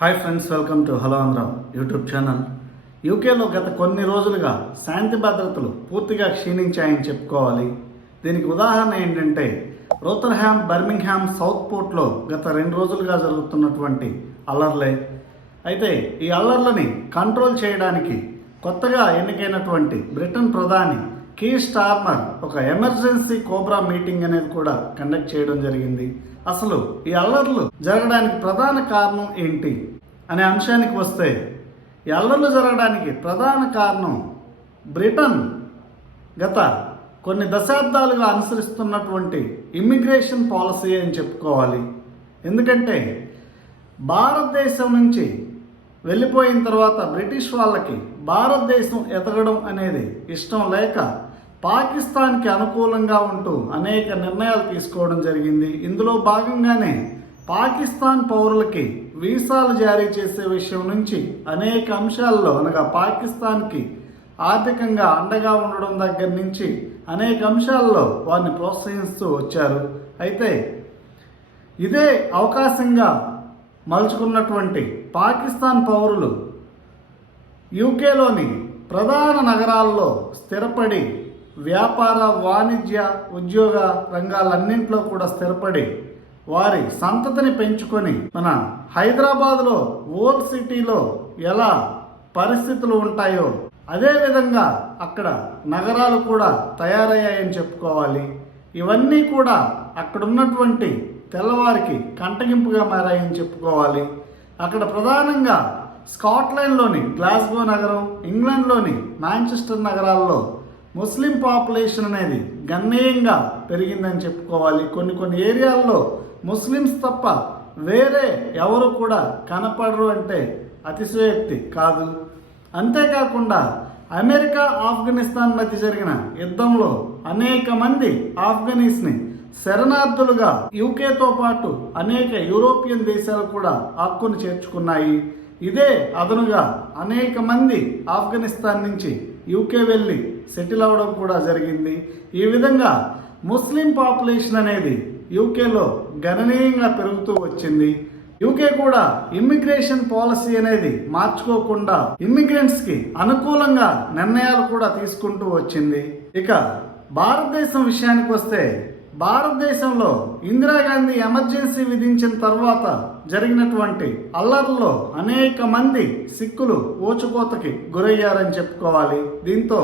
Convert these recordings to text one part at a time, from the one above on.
Hi friends welcome to hello Andhra YouTube channel యూకేలో గత కొన్ని రోజులుగా శాంతి భద్రతలు పూర్తిగా క్షీణించాయని చెప్పుకోవాలి. దీనికి ఉదాహరణ ఏంటంటే రోతర్హామ్ బర్మింగ్హామ్ సౌత్ పోర్ట్లో గత రెండు రోజులుగా జరుగుతున్నటువంటి అల్లర్లే. అయితే ఈ అల్లర్లని కంట్రోల్ చేయడానికి కొత్తగా ఎన్నికైనటువంటి బ్రిటన్ ప్రధాని కీ స్టార్మర్ ఒక ఎమర్జెన్సీ కోబ్రా మీటింగ్ అనేది కూడా కండక్ట్ చేయడం జరిగింది. అసలు ఈ అల్లర్లు జరగడానికి ప్రధాన కారణం ఏంటి? అనే అంశానికి వస్తే ఈ అల్లర్లు జరగడానికి ప్రధాన కారణం బ్రిటన్ గత కొన్ని దశాబ్దాలుగా అనుసరిస్తున్నటువంటి ఇమ్మిగ్రేషన్ పాలసీ అని చెప్పుకోవాలి. ఎందుకంటే భారతదేశం నుంచి వెళ్ళిపోయిన తర్వాత బ్రిటిష్ వాళ్ళకి భారతదేశం ఎదగడం అనేది ఇష్టం లేక పాకిస్తాన్కి అనుకూలంగా ఉంటూ అనేక నిర్ణయాలు తీసుకోవడం జరిగింది. ఇందులో భాగంగానే పాకిస్తాన్ పౌరులకి వీసాలు జారీ చేసే విషయం నుంచి అనేక అంశాల్లో అనగా పాకిస్తాన్కి ఆర్థికంగా అండగా ఉండడం దగ్గర నుంచి అనేక అంశాల్లో వారిని ప్రోత్సహిస్తూ వచ్చారు. అయితే ఇదే అవకాశంగా మలుచుకున్నటువంటి పాకిస్తాన్ పౌరులు యూకేలోని ప్రధాన నగరాల్లో స్థిరపడి వ్యాపార వాణిజ్య ఉద్యోగ రంగాలన్నింటిలో కూడా స్థిరపడి వారి సంతతిని పెంచుకొని మన హైదరాబాద్లో ఓల్డ్ సిటీలో ఎలా పరిస్థితులు ఉంటాయో అదేవిధంగా అక్కడ నగరాలు కూడా తయారయ్యాయని చెప్పుకోవాలి. ఇవన్నీ కూడా అక్కడున్నటువంటి తెల్లవారికి కంటగింపుగా మారాయని చెప్పుకోవాలి. అక్కడ ప్రధానంగా స్కాట్లాండ్లోని గ్లాస్గో నగరం ఇంగ్లాండ్లోని మాంచెస్టర్ నగరాల్లో ముస్లిం పాపులేషన్ అనేది గణనీయంగా పెరిగిందని చెప్పుకోవాలి. కొన్ని కొన్ని ఏరియాల్లో ముస్లిమ్స్ తప్ప వేరే ఎవరు కూడా కనపడరు అంటే అతిశయోక్తి కాదు. అంతేకాకుండా అమెరికా ఆఫ్ఘనిస్తాన్ మధ్య జరిగిన యుద్ధంలో అనేక మంది ఆఫ్ఘనీస్ని శరణార్థులుగా యూకేతో పాటు అనేక యూరోపియన్ దేశాలు కూడా హక్కును చేర్చుకున్నాయి. ఇదే అదనుగా అనేక మంది ఆఫ్ఘనిస్తాన్ నుంచి యూకే వెళ్ళి సెటిల్ అవ్వడం కూడా జరిగింది. ఈ విధంగా ముస్లిం పాపులేషన్ అనేది యూకేలో గణనీయంగా పెరుగుతూ వచ్చింది. యూకే కూడా ఇమ్మిగ్రేషన్ పాలసీ అనేది మార్చుకోకుండా ఇమ్మిగ్రెంట్స్కి అనుకూలంగా నిర్ణయాలు కూడా తీసుకుంటూ వచ్చింది. ఇక భారతదేశం విషయానికి వస్తే భారతదేశంలో ఇందిరాగాంధీ ఎమర్జెన్సీ విధించిన తర్వాత జరిగినటువంటి అల్లర్లో అనేక మంది సిక్కులు ఊచుకోతకి గురయ్యారని చెప్పుకోవాలి. దీంతో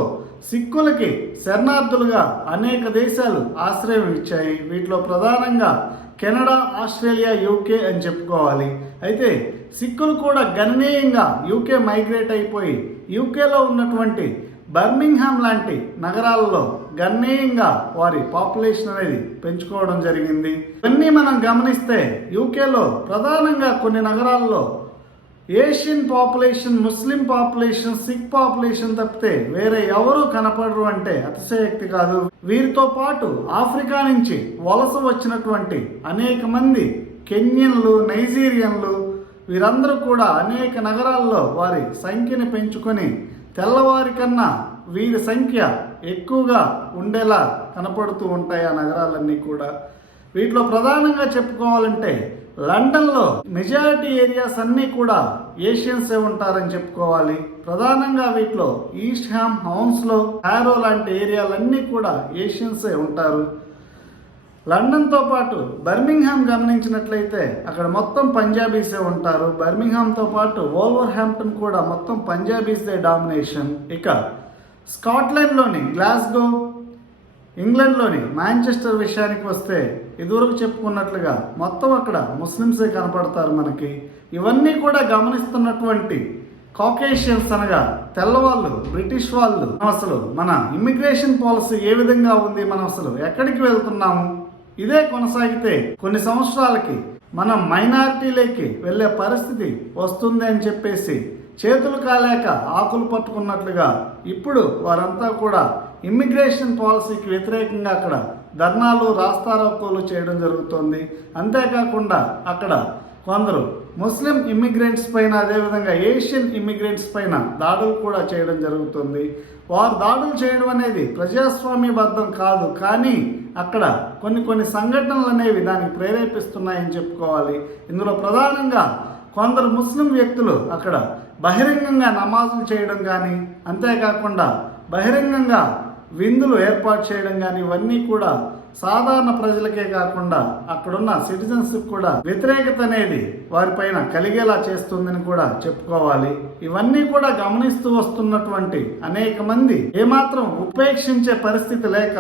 సిక్కులకి శరణార్థులుగా అనేక దేశాలు ఆశ్రయం ఇచ్చాయి. వీటిలో ప్రధానంగా కెనడా ఆస్ట్రేలియా యూకే అని చెప్పుకోవాలి. అయితే సిక్కులు కూడా గణనీయంగా యూకే మైగ్రేట్ అయిపోయి యూకేలో ఉన్నటువంటి బర్మింగ్హామ్ లాంటి నగరాల్లో గణనీయంగా వారి పాపులేషన్ అనేది పెంచుకోవడం జరిగింది. ఇవన్నీ మనం గమనిస్తే యూకేలో ప్రధానంగా కొన్ని నగరాల్లో Asian population Muslim population Sikh population తప్పితే వేరే ఎవరు కనపడరు అంటే అతిశయక్తి కాదు. వీరితో పాటు ఆఫ్రికా నుంచి వలస వచ్చినటువంటి అనేక మంది కెన్యన్లు నైజీరియన్లు వీరందరూ కూడా అనేక నగరాల్లో వారి సంఖ్యని పెంచుకొని తెల్లవారి కన్నా వీరి సంఖ్య ఎక్కువగా ఉండేలా కనపడుతూ ఉంటాయి ఆ నగరాలన్నీ కూడా. వీటిలో ప్రధానంగా చెప్పుకోవాలంటే లండన్లో మెజారిటీ ఏరియాస్ అన్నీ కూడా ఏషియన్సే ఉంటారని చెప్పుకోవాలి. ప్రధానంగా వీటిలో ఈస్ట్ హ్యామ్ హౌన్స్లో హారో లాంటి ఏరియాలన్నీ కూడా ఏషియన్సే ఉంటారు. లండన్తో పాటు బర్మింగ్హామ్ గమనించినట్లయితే అక్కడ మొత్తం పంజాబీసే ఉంటారు. బర్మింగ్హామ్తో పాటు ఓల్వర్ హ్యాంప్టన్ కూడా మొత్తం పంజాబీసే డామినేషన్. ఇక స్కాట్లాండ్లోని గ్లాస్గో ఇంగ్లండ్లోని మాంచెస్టర్ విషయానికి వస్తే ఇదివరకు చెప్పుకున్నట్లుగా మొత్తం అక్కడ ముస్లిమ్సే కనపడతారు మనకి. ఇవన్నీ కూడా గమనిస్తున్నటువంటి కాకేషియన్స్ అనగా తెల్లవాళ్ళు బ్రిటిష్ వాళ్ళు. అసలు మన ఇమ్మిగ్రేషన్ పాలసీ ఏ విధంగా ఉంది? మనం అసలు ఎక్కడికి వెళ్తున్నాము? ఇదే కొనసాగితే కొన్ని సంవత్సరాలకి మనం మైనారిటీలోకి వెళ్ళే పరిస్థితి వస్తుంది అని చెప్పేసి చేతులు కాలేక ఆకులు పట్టుకున్నట్లుగా ఇప్పుడు వారంతా కూడా ఇమ్మిగ్రేషన్ పాలసీకి వ్యతిరేకంగా అక్కడ ధర్నాలు రాస్తారోకోలు చేయడం జరుగుతోంది. అంతేకాకుండా అక్కడ కొందరు ముస్లిం ఇమ్మిగ్రెంట్స్ పైన అదేవిధంగా ఏషియన్ ఇమ్మిగ్రెంట్స్ పైన దాడులు కూడా చేయడం జరుగుతుంది. వారు దాడులు చేయడం అనేది ప్రజాస్వామ్యబద్ధం కాదు కానీ అక్కడ కొన్ని కొన్ని సంఘటనలు అనేవి దానికి ప్రేరేపిస్తున్నాయని చెప్పుకోవాలి. ఇందులో ప్రధానంగా కొందరు ముస్లిం వ్యక్తులు అక్కడ బహిరంగంగా నమాజులు చేయడం కానీ అంతేకాకుండా బహిరంగంగా విందులు ఏర్పాటు చేయడం కానీ ఇవన్నీ కూడా సాధారణ ప్రజలకే కాకుండా అక్కడున్న సిటిజన్స్ కూడా వ్యతిరేకత అనేది వారిపైన కలిగేలా చేస్తుందని కూడా చెప్పుకోవాలి. ఇవన్నీ కూడా గమనిస్తూ వస్తున్నటువంటి అనేక మంది ఏమాత్రం ఉపేక్షించే పరిస్థితి లేక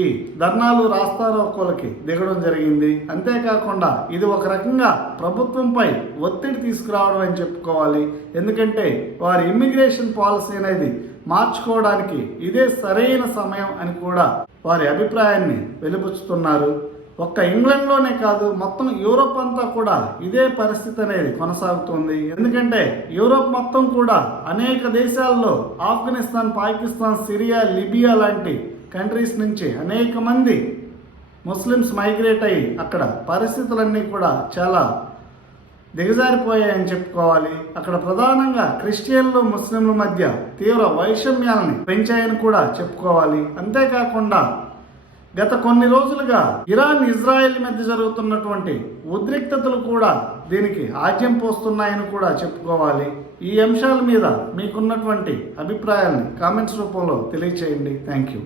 ఈ ధర్నాలు రాస్తారోకోలకి దిగడం జరిగింది. అంతేకాకుండా ఇది ఒక రకంగా ప్రభుత్వంపై ఒత్తిడి తీసుకురావడం అని చెప్పుకోవాలి. ఎందుకంటే వారి ఇమ్మిగ్రేషన్ పాలసీ అనేది మార్చుకోవడానికి ఇదే సరైన సమయం అని కూడా వారి అభిప్రాయాన్ని వెలిపుచ్చుతున్నారు ఒక్క ఇంగ్లాండ్లోనే కాదు మొత్తం యూరోప్ అంతా కూడా ఇదే పరిస్థితి అనేది కొనసాగుతుంది. ఎందుకంటే యూరోప్ మొత్తం కూడా అనేక దేశాల్లో ఆఫ్ఘనిస్తాన్ పాకిస్తాన్ సిరియా లిబియా లాంటి కంట్రీస్ నుంచి అనేక మంది ముస్లిమ్స్ మైగ్రేట్ అయ్యి అక్కడ పరిస్థితులన్నీ కూడా చాలా దిగజారిపోయాయని చెప్పుకోవాలి. అక్కడ ప్రధానంగా క్రిస్టియన్లు ముస్లింల మధ్య తీవ్ర వైషమ్యాలని పెంచాయని కూడా చెప్పుకోవాలి. అంతేకాకుండా గత కొన్ని రోజులుగా ఇరాన్ ఇజ్రాయెల్ మధ్య జరుగుతున్నటువంటి ఉద్రిక్తతలు కూడా దీనికి ఆజ్యం పోస్తున్నాయని కూడా చెప్పుకోవాలి. ఈ అంశాల మీద మీకున్నటువంటి అభిప్రాయాన్ని కామెంట్స్ రూపంలో తెలియచేయండి. Thank you